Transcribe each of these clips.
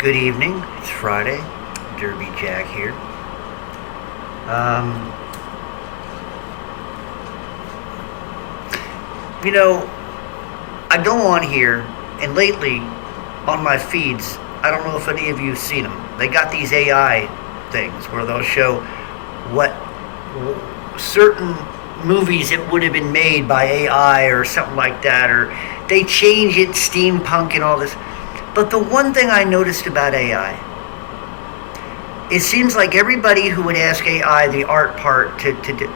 Good evening. It's Friday. Derby Jack here. Um, you know, I go on here, and lately on my feeds, I don't know if any of you have seen them. They got these AI things where they'll show what certain movies that would have been made by AI or something like that, or they change it, steampunk and all this. But the one thing I noticed about AI, it seems like everybody who would ask AI the art part to do,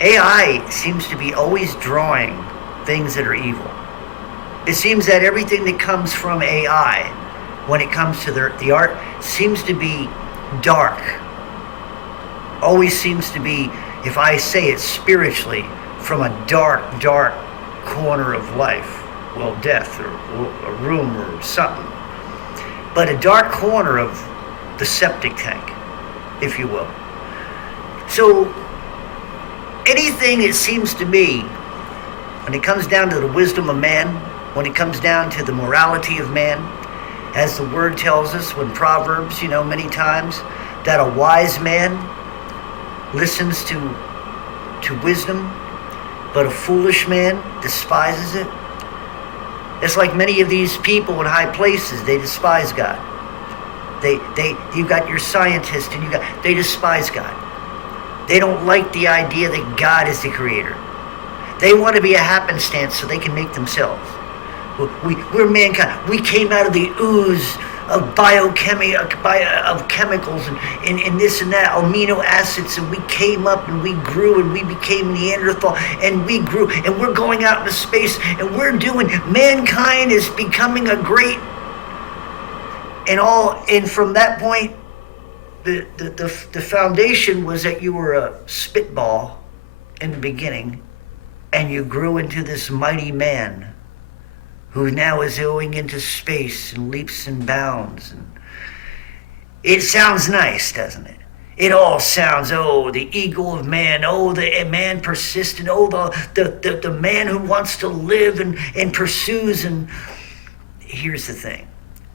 AI seems to be always drawing things that are evil. It seems that everything that comes from AI, when it comes to the art, seems to be dark. Always seems to be, if I say it spiritually, from a dark, dark corner of life. Well, death or a room or something. But a dark corner of the septic tank, if you will. So anything, it seems to me, when it comes down to the wisdom of man, when it comes down to the morality of man, as the word tells us when Proverbs, many times, that a wise man listens to wisdom, but a foolish man despises it. It's like many of these people in high places, they despise God. You got your scientists and they despise God. They don't like the idea that God is the creator. They want to be a happenstance so they can make themselves. We're mankind. We came out of the ooze of of chemicals and this and that, amino acids, and we came up and we grew and we became Neanderthal and we grew and we're going out into space and mankind is becoming a great and from that point the foundation was that you were a spitball in the beginning and you grew into this mighty man who now is going into space and leaps and bounds. And it sounds nice, doesn't it? It all sounds, the ego of man, the man persistent, the man who wants to live and pursues. And here's the thing.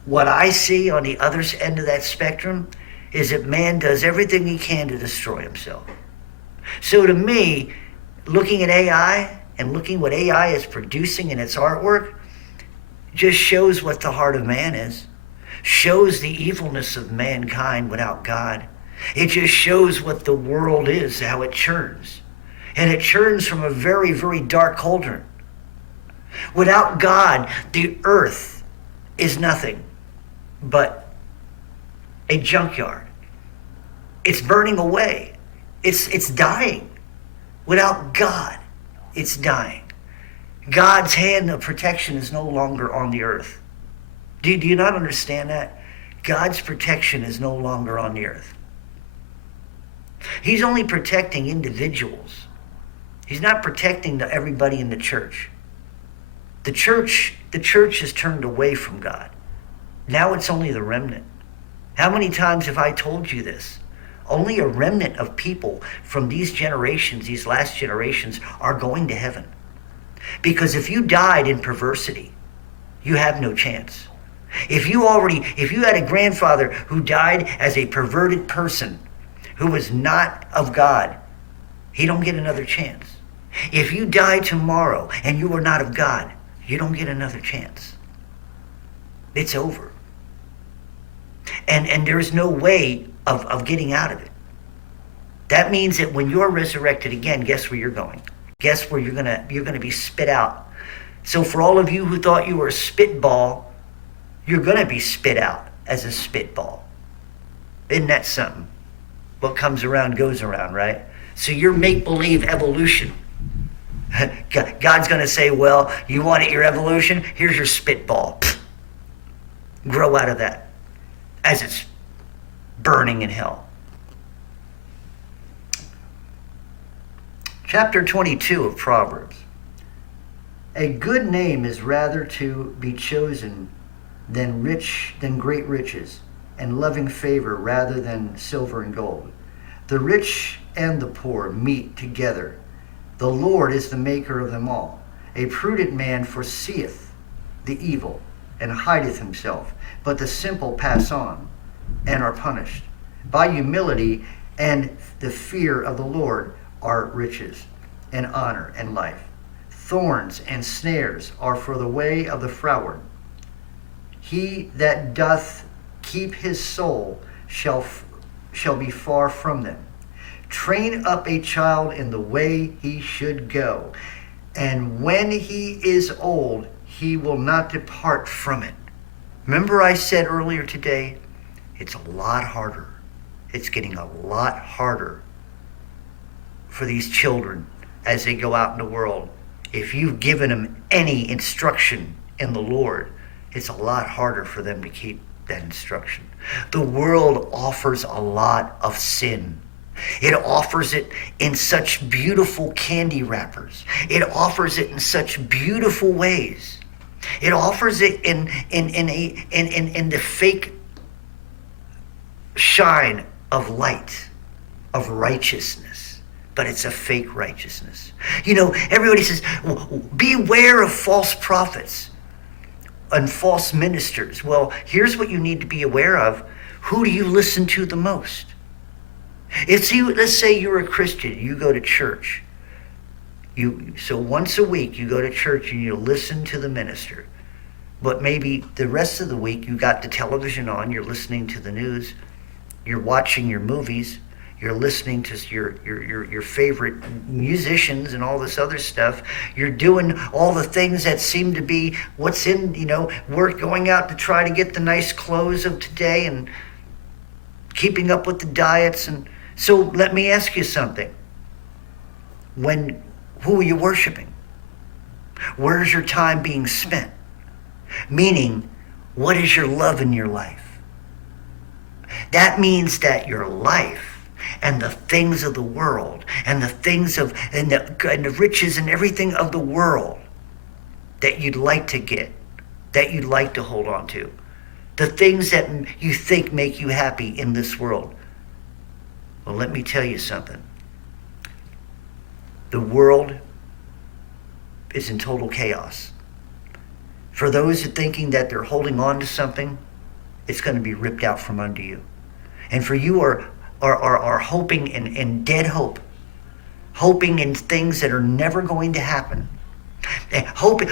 What I see on the other end of that spectrum is that man does everything he can to destroy himself. So to me, looking at AI and looking what AI is producing in its artwork, just shows what the heart of man is, shows the evilness of mankind without God. It just shows what the world is, how it churns. And it churns from a very, very dark cauldron. Without God, the earth is nothing but a junkyard. It's burning away. It's dying. Without God, it's dying. God's hand of protection is no longer on the earth. Do you not understand that? God's protection is no longer on the earth. He's only protecting individuals. He's not protecting everybody in the church. The church has turned away from God. Now it's only the remnant. How many times have I told you this? Only a remnant of people from these generations, these last generations, are going to heaven. Because if you died in perversity, you have no chance. If you had a grandfather who died as a perverted person, who was not of God, he don't get another chance. If you die tomorrow and you are not of God, you don't get another chance. It's over. And there's no way of getting out of it. That means that when you're resurrected again, guess where you're going? Guess where you're gonna be spit out. So for all of you who thought you were a spitball, you're gonna be spit out as a spitball. Isn't that something? What comes around goes around, right? So your make-believe evolution. God's gonna say, well, you wanted your evolution? Here's your spitball. Grow out of that as it's burning in hell. Chapter 22 of Proverbs. A good name is rather to be chosen than great riches, and loving favor rather than silver and gold. The rich and the poor meet together. The Lord is the maker of them all. A prudent man foreseeth the evil, and hideth himself, but the simple pass on and are punished. By humility and the fear of the Lord are riches and honor and life. Thorns and snares are for the way of the froward. He that doth keep his soul shall be far from them. Train up a child in the way he should go, and when he is old, he will not depart from it. Remember I said earlier today, it's a lot harder. It's getting a lot harder for these children as they go out in the world. If you've given them any instruction in the Lord, it's a lot harder for them to keep that instruction. The world offers a lot of sin. It offers it in such beautiful candy wrappers. It offers it in such beautiful ways. It offers it in the fake shine of light, of righteousness. But it's a fake righteousness. You know, everybody says, beware of false prophets and false ministers. Well, here's what you need to be aware of. Who do you listen to the most? Let's say you're a Christian, you go to church. So once a week you go to church and you listen to the minister. But maybe the rest of the week you got the television on, you're listening to the news, you're watching your movies, you're listening to your favorite musicians and all this other stuff. You're doing all the things that seem to be what's in, work, going out to try to get the nice clothes of today and keeping up with the diets. And so let me ask you something. Who are you worshiping? Where's your time being spent? Meaning, what is your love in your life? That means that your life and the things of the world and the things of and the riches and everything of the world that you'd like to get, that you'd like to hold on to, the things that you think make you happy in this world. Well, let me tell you something. The world is in total chaos. For those who are thinking that they're holding on to something, it's going to be ripped out from under you. And for you are hoping in dead hope, hoping in things that are never going to happen, hoping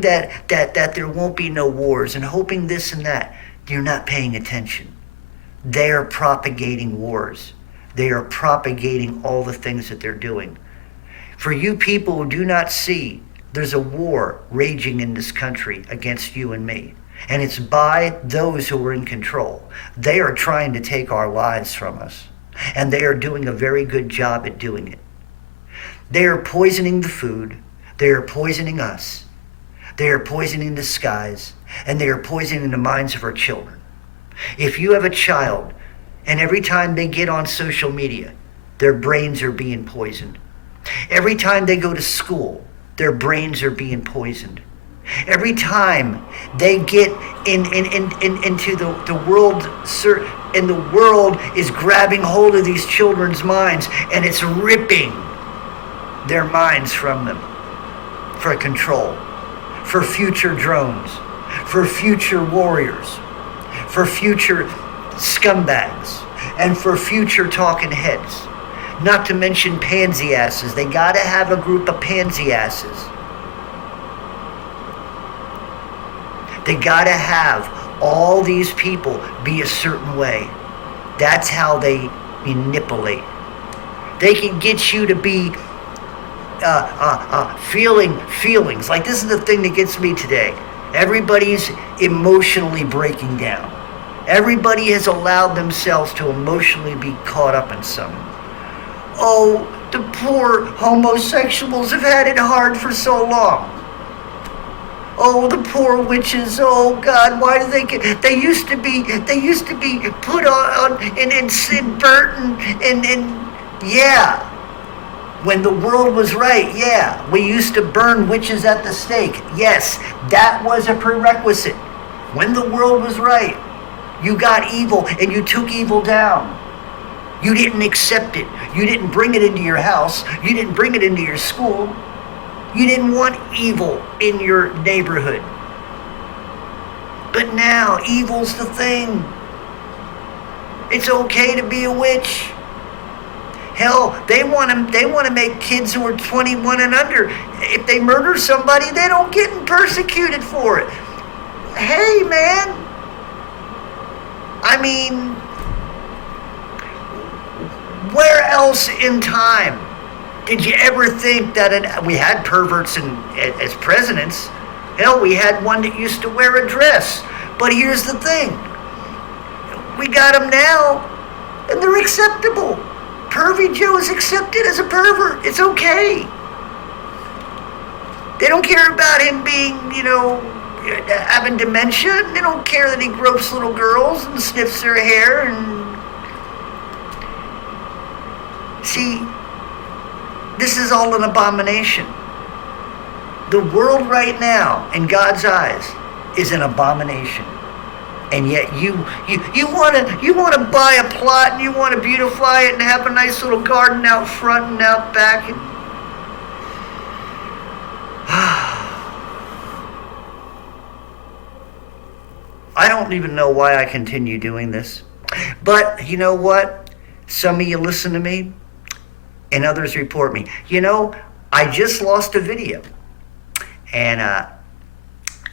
that there won't be no wars, and hoping this and that. You're not paying attention. They are propagating wars. They are propagating all the things that they're doing. For you people who do not see, there's a war raging in this country against you and me. And it's by those who are in control. They are trying to take our lives from us. And they are doing a very good job at doing it. They are poisoning the food. They are poisoning us. They are poisoning the skies. And they are poisoning the minds of our children. If you have a child, and every time they get on social media, their brains are being poisoned. Every time they go to school, their brains are being poisoned. Every time they get into the world, and the world is grabbing hold of these children's minds, and it's ripping their minds from them for control, for future drones, for future warriors, for future scumbags, and for future talking heads. Not to mention pansy asses. They got to have a group of pansy asses. They got to have all these people be a certain way. That's how they manipulate. They can get you to be feeling feelings. Like, this is the thing that gets me today. Everybody's emotionally breaking down. Everybody has allowed themselves to emotionally be caught up in something. Oh, the poor homosexuals have had it hard for so long. Oh, the poor witches. Oh God, why do they used to be put on and burnt and yeah. When the world was right, yeah, we used to burn witches at the stake. Yes, that was a prerequisite. When the world was right, you got evil and you took evil down. You didn't accept it. You didn't bring it into your house. You didn't bring it into your school. You didn't want evil in your neighborhood. But now evil's the thing. It's okay to be a witch. Hell, they want to make kids who are 21 and under. If they murder somebody, they don't get persecuted for it. Hey, man. I mean, where else in time did you ever think that we had perverts as presidents? Hell, we had one that used to wear a dress. But here's the thing. We got them now, and they're acceptable. Pervy Joe is accepted as a pervert. It's okay. They don't care about him being, having dementia. They don't care that he gropes little girls and sniffs their hair. And see, this is all an abomination. The world right now, in God's eyes, is an abomination. And yet you want to buy a plot and you want to beautify it and have a nice little garden out front and out back. And I don't even know why I continue doing this. But you know what? Some of you listen to me and others report me. I just lost a video. And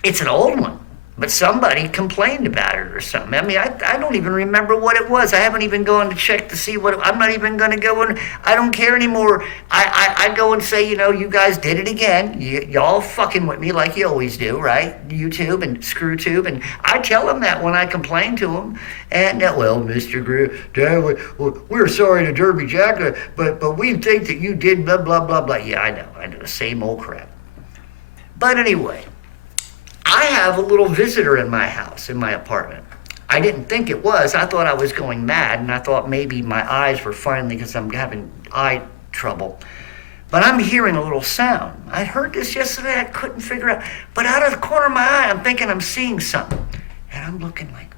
it's an old one. But somebody complained about it or something. I mean, I don't even remember what it was. I haven't even gone to check to see I'm not even going to go and I don't care anymore. I go and say, you guys did it again. Y'all fucking with me like you always do, right? YouTube and ScrewTube. And I tell them that when I complain to them. And, well, Mr. Dad, we're sorry to Derby Jack, but we think that you did blah, blah, blah, blah. Yeah, I know the same old crap. But anyway, I have a little visitor in my house, in my apartment. I didn't think it was. I thought I was going mad, and I thought maybe my eyes were finally, because I'm having eye trouble. But I'm hearing a little sound. I heard this yesterday. I couldn't figure out. But out of the corner of my eye, I'm thinking I'm seeing something. And I'm looking like,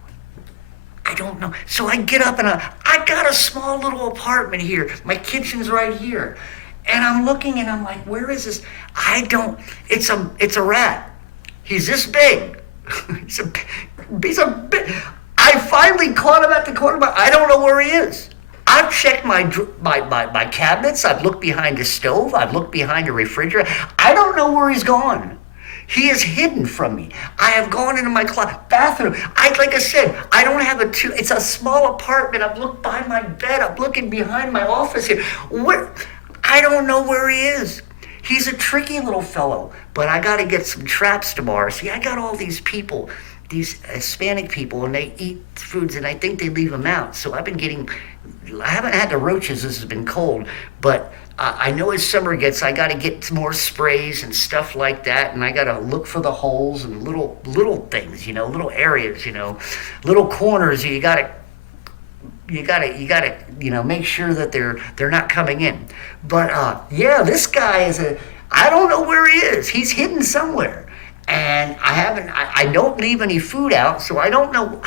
I don't know. So I get up, and I got a small little apartment here. My kitchen's right here. And I'm looking, and I'm like, where is this? It's a rat. He's this big. He's a big. I finally caught him at the corner, but I don't know where he is. I've checked my cabinets. I've looked behind the stove. I've looked behind the refrigerator. I don't know where he's gone. He is hidden from me. I have gone into my bathroom. Like I said, I don't have it's a small apartment. I've looked by my bed. I'm looking behind my office here. I don't know where he is. He's a tricky little fellow, but I got to get some traps tomorrow. See, I got all these people, these Hispanic people, and they eat foods, and I think they leave them out. So I haven't had the roaches. This has been cold, but I know as summer gets, I got to get more sprays and stuff like that, and I got to look for the holes and little things, little areas, little corners. You got to make sure that they're not coming in. But this guy I don't know where he is. He's hidden somewhere. And I don't leave any food out, so I don't know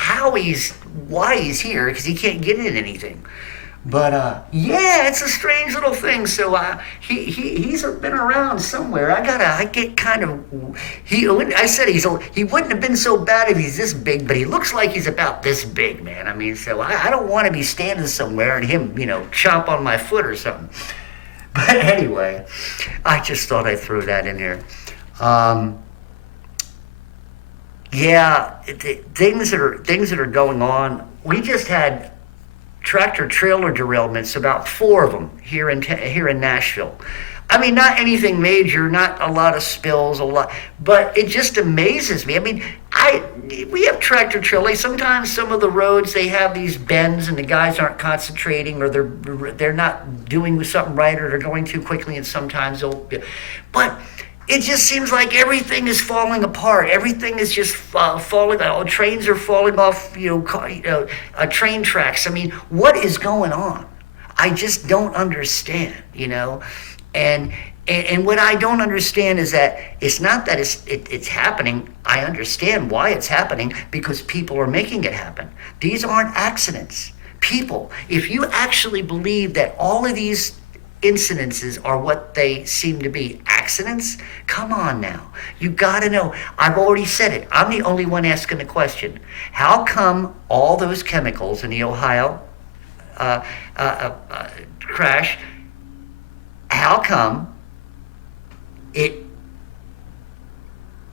why he's here, because he can't get in anything. But it's a strange little thing. So he's been around somewhere. I get kind of. I said he wouldn't have been so bad if he's this big, but he looks like he's about this big, man. I mean, so I don't want to be standing somewhere and him, chomp on my foot or something. But anyway, I just thought I'd throw that in there. Things that are going on. We just had tractor trailer derailments, about 4 of them here in Nashville. I mean, not anything major, not a lot of spills, but it just amazes me. I mean, we have tractor trailers. Sometimes some of the roads, they have these bends and the guys aren't concentrating, or they're not doing something right, or they're going too quickly, and sometimes but it just seems like everything is falling apart. Everything is just falling. Trains are falling off, train tracks. I mean, what is going on? I just don't understand, And what I don't understand is that it's not that it's happening. I understand why it's happening, because people are making it happen. These aren't accidents. People, if you actually believe that all of these incidences are what they seem to be, accidents, accidents? Come on now. You got to know. I've already said it. I'm the only one asking the question. How come all those chemicals in the Ohio crash, how come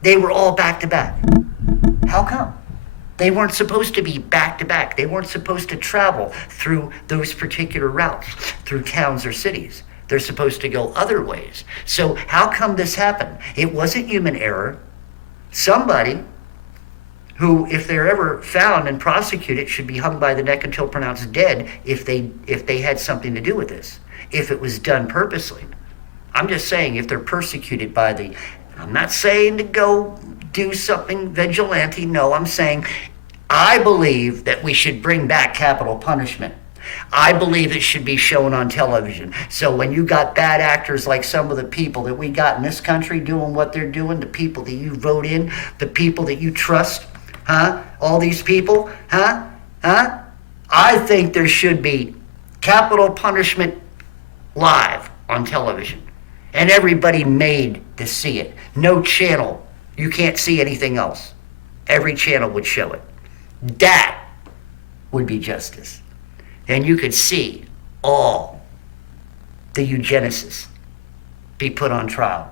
they were all back to back? How come? They weren't supposed to be back to back. They weren't supposed to travel through those particular routes, through towns or cities. They're supposed to go other ways. So how come this happened? It wasn't human error. Somebody who, if they're ever found and prosecuted, should be hung by the neck until pronounced dead if they had something to do with this, if it was done purposely. I'm just saying, if they're persecuted by I'm not saying to go do something vigilante. No, I'm saying I believe that we should bring back capital punishment. I believe it should be shown on television. So when you got bad actors like some of the people that we got in this country doing what they're doing, the people that you vote in, the people that you trust, all these people, I think there should be capital punishment live on television. And everybody made to see it. No channel. You can't see anything else. Every channel would show it. That would be justice. And you could see all the eugenicists be put on trial.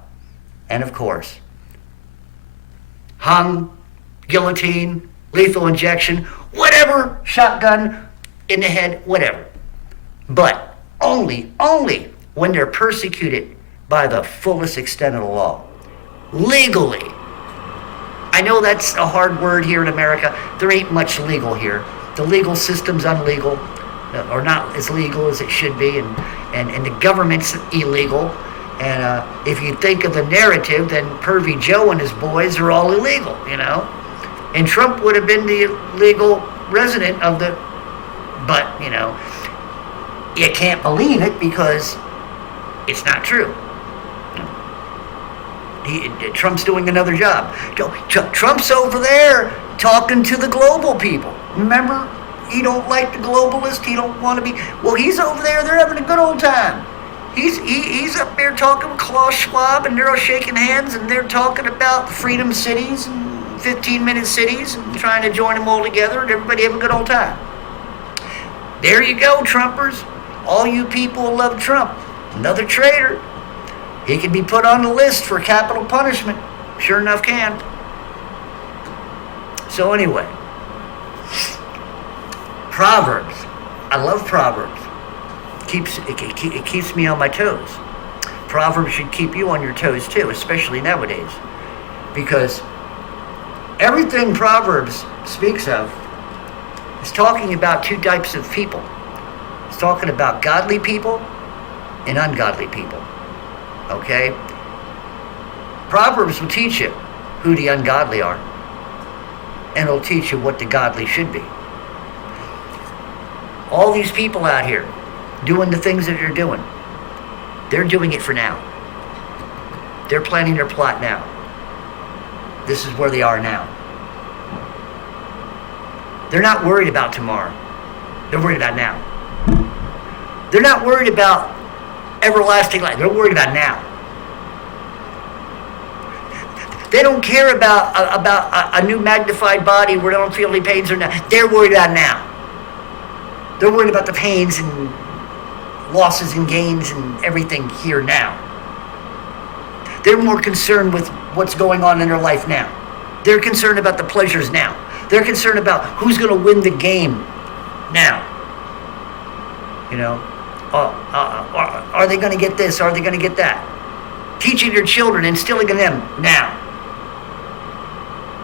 And of course, hung, guillotine, lethal injection, whatever, shotgun in the head, whatever. But only when they're persecuted by the fullest extent of the law. Legally. I know that's a hard word here in America. There ain't much legal here. The legal system's unlegal, or not as legal as it should be, and the government's illegal. And if you think of the narrative, then Pervy Joe and his boys are all illegal, And Trump would have been the legal resident of but, you can't believe it because it's not true. Trump's doing another job. Trump's over there talking to the global people. Remember, he don't like the globalists. He don't want to be. Well, he's over there. They're having a good old time. He's up there talking with Klaus Schwab, and they're all shaking hands, and they're talking about freedom cities and 15-minute cities and trying to join them all together, and everybody have a good old time. There you go, Trumpers. All you people who love Trump. Another traitor. He can be put on the list for capital punishment. Sure enough can. So anyway, Proverbs. I love Proverbs. It keeps me on my toes. Proverbs should keep you on your toes too, especially nowadays. Because everything Proverbs speaks of is talking about two types of people. It's talking about godly people and ungodly people. Okay? Proverbs will teach you who the ungodly are. And it'll teach you what the godly should be. All these people out here doing the things that they're doing it for now. They're planning their plot now. This is where they are now. They're not worried about tomorrow. They're worried about now. They're not worried about everlasting life. They're worried about now. They don't care about a new magnified body where they don't feel any pains or nothing. They're worried about now. They're worried about the pains and losses and gains and everything here now. They're more concerned with what's going on in their life now. They're concerned about the pleasures now. They're concerned about who's going to win the game now. Are they going to get this? Are they going to get that? Teaching your children, instilling in them now.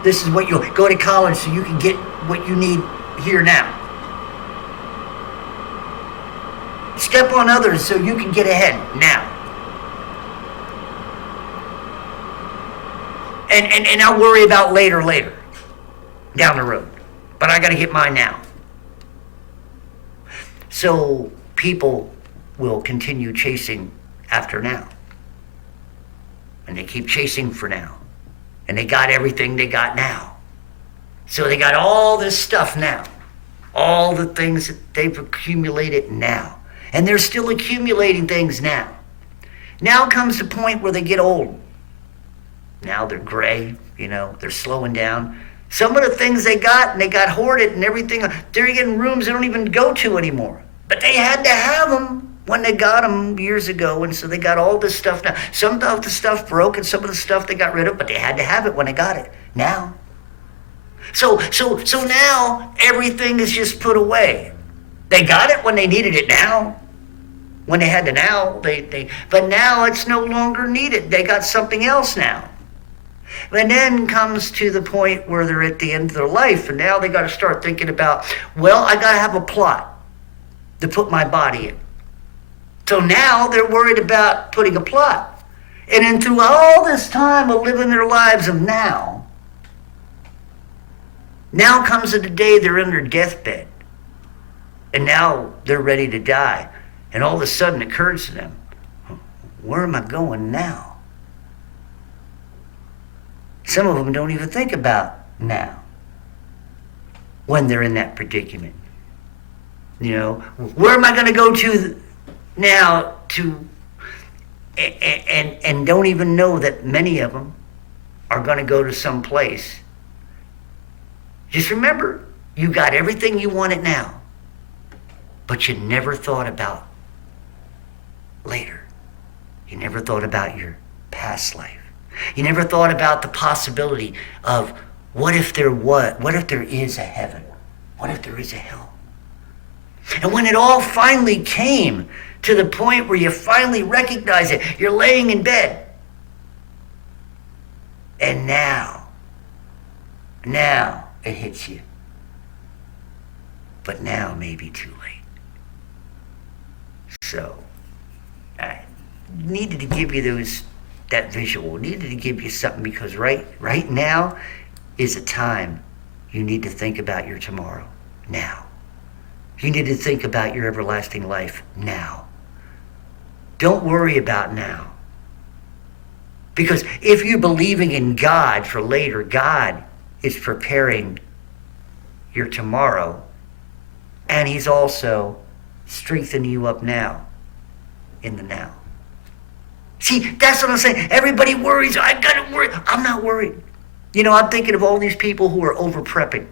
This is what you'll go to college so you can get what you need here now. Step on others so you can get ahead now. And I'll worry about later, down the road. But I got to get mine now. So people will continue chasing after now. And they keep chasing for now. And they got everything they got now. So they got all this stuff now. All the things that they've accumulated now. And they're still accumulating things now. Now comes the point where they get old. Now they're gray, they're slowing down. Some of the things they got, and they got hoarded and everything, they're getting rooms they don't even go to anymore. But they had to have them when they got them years ago, and so they got all this stuff now. Some of the stuff broke, and some of the stuff they got rid of, but they had to have it when they got it. Now. So now everything is just put away. They got it when they needed it now. When they had to now, but now it's no longer needed. They got something else now. And then comes to the point where they're at the end of their life, and now they got to start thinking about, well, I got to have a plot to put my body in. So now they're worried about putting a plot. And then through all this time of living their lives of now comes the day they're in their deathbed. And now they're ready to die. And all of a sudden it occurs to them, where am I going now? Some of them don't even think about now when they're in that predicament. Where am I going to go to now and don't even know that many of them are going to go to some place. Just remember, you got everything you wanted now, but you never thought about later. You never thought about your past life. You never thought about the possibility of what if there is a heaven? What if there is a hell? And when it all finally came to the point where you finally recognize it, you're laying in bed. And now it hits you. But now may be too late. So, I needed to give you that visual, needed to give you something, because right now is a time you need to think about your tomorrow. Now. You need to think about your everlasting life now. Don't worry about now. Because if you're believing in God for later, God is preparing your tomorrow, and He's also strengthening you up now, in the now. See, that's what I'm saying. Everybody worries. I gotta worry. I'm not worried. I'm thinking of all these people who are over prepping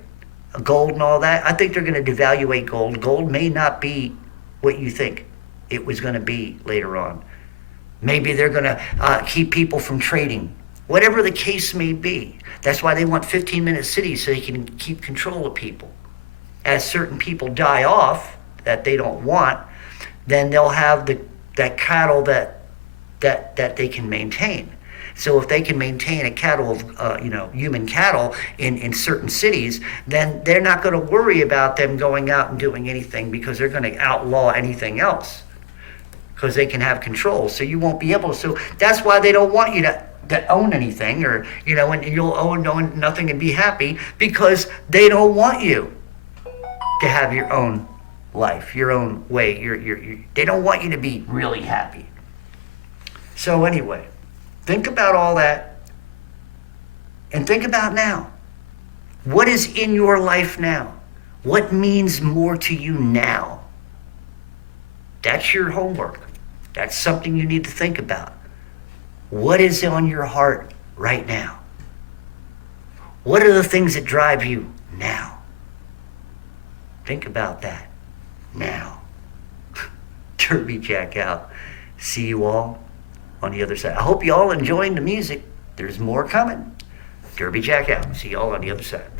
gold and all that. I think they're going to devaluate gold. Gold may not be what you think it was going to be later on. Maybe they're going to keep people from trading. Whatever the case may be. That's why they want 15-minute cities, so they can keep control of people. As certain people die off that they don't want, then they'll have that cattle that they can maintain. So if they can maintain a cattle of, human cattle in certain cities, then they're not going to worry about them going out and doing anything, because they're going to outlaw anything else, because they can have control. So you won't be able to. So that's why they don't want you to own anything, or, and you'll own nothing and be happy, because they don't want you to have your own life, your own way. They don't want you to be really happy. So anyway, think about all that, and think about now. What is in your life now? What means more to you now? That's your homework. That's something you need to think about. What is on your heart right now? What are the things that drive you now? Think about that now. Derby Jack out. See you all on the other side. I hope you all enjoying the music. There's more coming. Derby Jack out. See you all on the other side.